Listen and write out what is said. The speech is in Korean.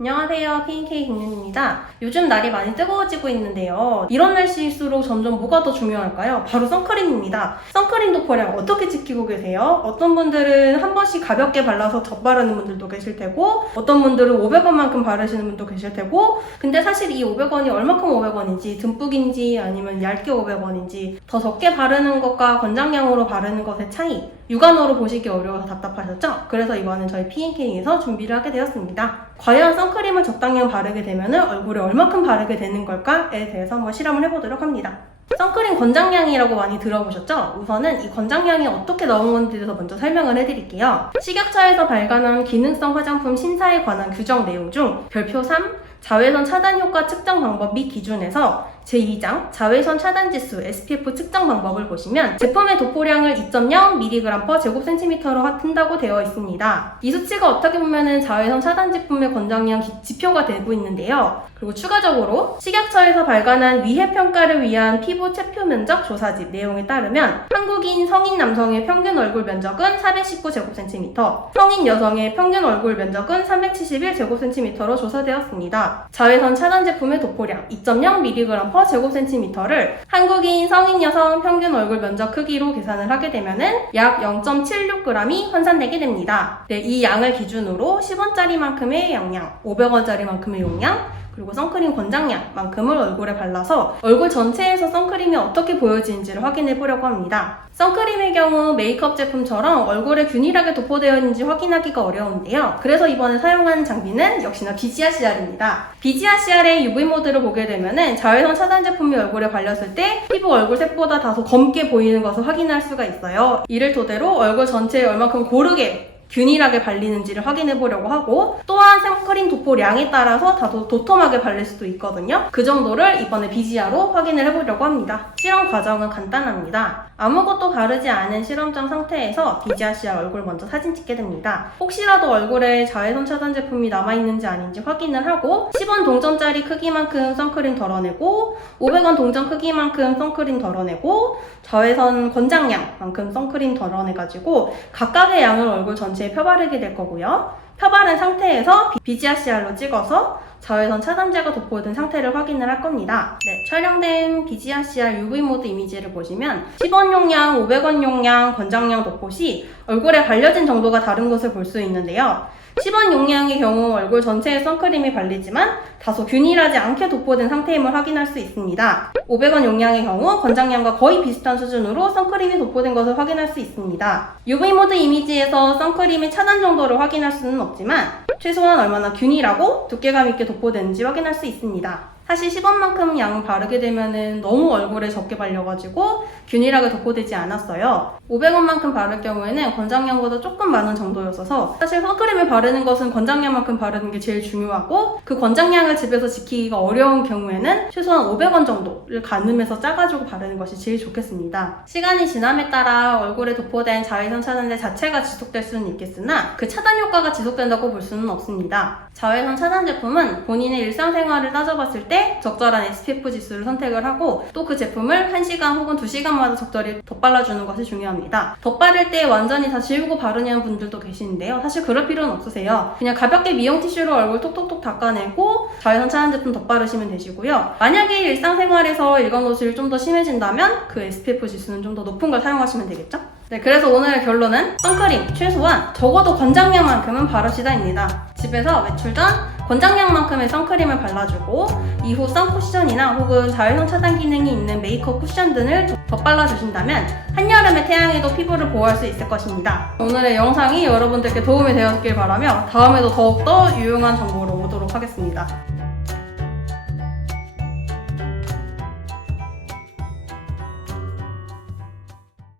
안녕하세요. K&K 김윤입니다. 요즘 날이 많이 뜨거워지고 있는데요. 이런 날씨일수록 점점 뭐가 더 중요할까요? 바로 선크림입니다. 선크림 도포량 어떻게 지키고 계세요? 어떤 분들은 한 번씩 가볍게 발라서 덧바르는 분들도 계실 테고 어떤 분들은 500원만큼 바르시는 분도 계실 테고 근데 사실 이 500원이 얼마큼 500원인지 듬뿍인지 아니면 얇게 500원인지 더 적게 바르는 것과 권장량으로 바르는 것의 차이 육안으로 보시기 어려워서 답답하셨죠? 그래서 이번엔 저희 P&K에서 준비를 하게 되었습니다. 과연 선크림을 적당량 바르게 되면 얼굴에 얼마큼 바르게 되는 걸까에 대해서 한번 실험을 해보도록 합니다. 선크림 권장량이라고 많이 들어보셨죠? 우선은 이 권장량이 어떻게 나온 건지에 대해서 먼저 설명을 해드릴게요. 식약처에서 발간한 기능성 화장품 심사에 관한 규정 내용 중 별표 3 자외선 차단 효과 측정 방법 및 기준에서 제2장 자외선 차단 지수 SPF 측정 방법을 보시면 제품의 도포량을 2.0mg per 제곱센티미터로 한다고 되어 있습니다. 이 수치가 어떻게 보면은 자외선 차단 제품의 권장량 기- 지표가 되고 있는데요. 그리고 추가적으로 식약처에서 발간한 위해 평가를 위한 피부 체표 면적 조사집 내용에 따르면 한국인 성인 남성의 평균 얼굴 면적은 419 제곱센티미터, 성인 여성의 평균 얼굴 면적은 371 제곱센티미터로 조사되었습니다. 자외선 차단 제품의 도포량 2.0mg per 제곱센티미터를 한국인 성인 여성 평균 얼굴 면적 크기로 계산을 하게 되면은 약 0.76g이 환산되게 됩니다. 네, 이 양을 기준으로 10원짜리만큼의 용량, 500원짜리만큼의 용량, 그리고 선크림 권장량만큼을 얼굴에 발라서 얼굴 전체에서 선크림이 어떻게 보여지는지를 확인해 보려고 합니다. 선크림의 경우 메이크업 제품처럼 얼굴에 균일하게 도포되어 있는지 확인하기가 어려운데요. 그래서 이번에 사용하는 장비는 역시나 BGRCR입니다. BGRCR의 UV 모드를 보게 되면은 자외선 차단 제품이 얼굴에 발렸을 때 피부 얼굴 색보다 다소 검게 보이는 것을 확인할 수가 있어요. 이를 토대로 얼굴 전체에 얼마큼 고르게 균일하게 발리는지를 확인해 보려고 하고 또한 선크림 도포량에 따라서 다소 도톰하게 발릴 수도 있거든요. 그 정도를 이번에 BGR로 확인을 해보려고 합니다. 실험 과정은 간단합니다. 아무것도 바르지 않은 실험장 상태에서 BGRCR 얼굴 먼저 사진 찍게 됩니다. 혹시라도 얼굴에 자외선 차단 제품이 남아있는지 아닌지 확인을 하고 10원 동전짜리 크기만큼 선크림 덜어내고 500원 동전 크기만큼 선크림 덜어내고 자외선 권장량만큼 선크림 덜어내가지고 각각의 양을 얼굴 전체 에 펴바르게 될 거고요. 펴바른 상태에서 BGRCR로 찍어서 자외선 차단제가 도포된 상태를 확인을 할 겁니다. 네, 촬영된 BGRCR UV 모드 이미지를 보시면 10원 용량, 500원 용량, 권장량 도포 시 얼굴에 발려진 정도가 다른 것을 볼 수 있는데요. 10원 용량의 경우 얼굴 전체에 선크림이 발리지만 다소 균일하지 않게 도포된 상태임을 확인할 수 있습니다. 500원 용량의 경우 권장량과 거의 비슷한 수준으로 선크림이 도포된 것을 확인할 수 있습니다. UV 모드 이미지에서 선크림의 차단 정도를 확인할 수는 없지만 최소한 얼마나 균일하고 두께감 있게 도포되는지 확인할 수 있습니다. 사실 10원만큼 양을 바르게 되면은 너무 얼굴에 적게 발려가지고 균일하게 도포되지 않았어요. 500원만큼 바를 경우에는 권장량보다 조금 많은 정도였어서 사실 선크림을 바르는 것은 권장량만큼 바르는 게 제일 중요하고 그 권장량을 집에서 지키기가 어려운 경우에는 최소한 500원 정도를 가늠해서 짜가지고 바르는 것이 제일 좋겠습니다. 시간이 지남에 따라 얼굴에 도포된 자외선 차단제 자체가 지속될 수는 있겠으나 그 차단 효과가 지속된다고 볼 수는 없습니다. 자외선 차단 제품은 본인의 일상생활을 따져봤을 때 적절한 SPF 지수를 선택을 하고 또 그 제품을 1시간 혹은 2시간마다 적절히 덧발라주는 것이 중요합니다. 덧바를 때 완전히 다 지우고 바르냐는 분들도 계시는데요. 사실 그럴 필요는 없으세요. 그냥 가볍게 미용 티슈로 얼굴 톡톡톡 닦아내고 자외선 차단 제품 덧바르시면 되시고요. 만약에 일상생활에서 일광 노출이 좀 더 심해진다면 그 SPF 지수는 좀 더 높은 걸 사용하시면 되겠죠? 네, 그래서 오늘의 결론은 선크림 최소한 적어도 권장량만큼은 바르시다입니다. 집에서 외출 전 권장량만큼의 선크림을 발라주고 이후 선 쿠션이나 혹은 자외선 차단 기능이 있는 메이크업 쿠션 등을 덧발라주신다면 한여름의 태양에도 피부를 보호할 수 있을 것입니다. 오늘의 영상이 여러분들께 도움이 되었길 바라며 다음에도 더욱더 유용한 정보로 오도록 하겠습니다.